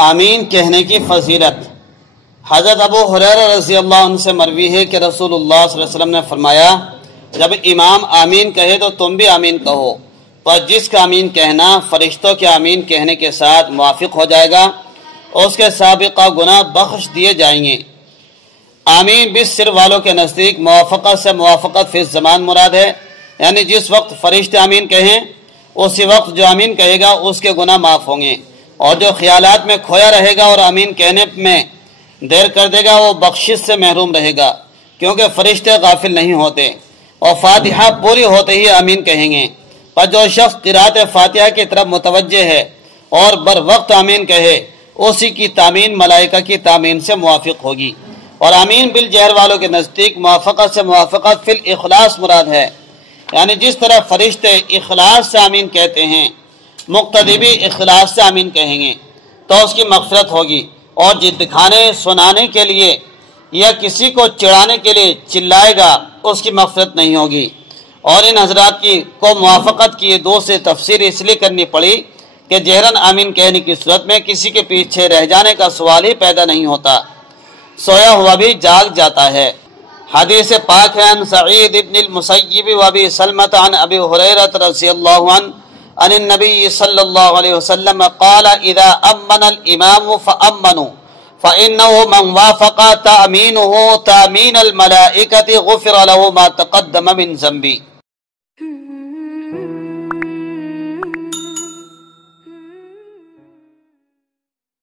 آمین کہنے کی فضیلت۔ حضرت ابو ہریرہ رضی اللہ عنہ سے مروی ہے کہ رسول اللہ صلی اللہ علیہ وسلم نے فرمایا، جب امام آمین کہے تو تم بھی آمین کہو، پر جس کا آمین کہنا فرشتوں کے آمین کہنے کے ساتھ موافق ہو جائے گا اس کے سابقہ گناہ بخش دیے جائیں گے۔ آمین بالسر والوں کے نزدیک موافقت سے موافقت فی الزمان مراد ہے، یعنی جس وقت فرشتے آمین کہیں اسی وقت جو آمین کہے گا اس کے گناہ معاف ہوں گے، اور جو خیالات میں کھویا رہے گا اور آمین کہنے میں دیر کر دے گا وہ بخشش سے محروم رہے گا، کیونکہ فرشتے غافل نہیں ہوتے، اور فاتحہ پوری ہوتے ہی آمین کہیں گے۔ پر جو شخص قرات فاتحہ کی طرف متوجہ ہے اور بر وقت آمین کہے اسی کی تامین ملائکہ کی تامین سے موافق ہوگی۔ اور آمین بالجہر والوں کے نزدیک موافقت سے موافقت فی الاخلاص مراد ہے، یعنی جس طرح فرشتے اخلاص سے آمین کہتے ہیں مقتدی بھی اخلاص سے آمین کہیں گے تو اس کی مغفرت ہوگی، اور جد دکھانے سنانے کے لیے یا کسی کو چڑھانے کے لیے چلائے گا اس کی مغفرت نہیں ہوگی۔ اور ان حضرات کو موافقت کی دوسری تفسیر اس لیے کرنی پڑی کہ جہرن آمین کہنے کی صورت میں کسی کے پیچھے رہ جانے کا سوال ہی پیدا نہیں ہوتا، سویا ہوا بھی جاگ جاتا ہے۔ حدیث پاک ہے عن سعید ابن المسیب و ابی سلمۃ عن ابی ہریرہ رضی اللہ عنہ عن النبی صلی اللہ علیہ وسلم قال اذا امن الامام فامنوا فانه من وافق تامینه تامین الملائکۃ غفر له ما تقدم من ذنبه۔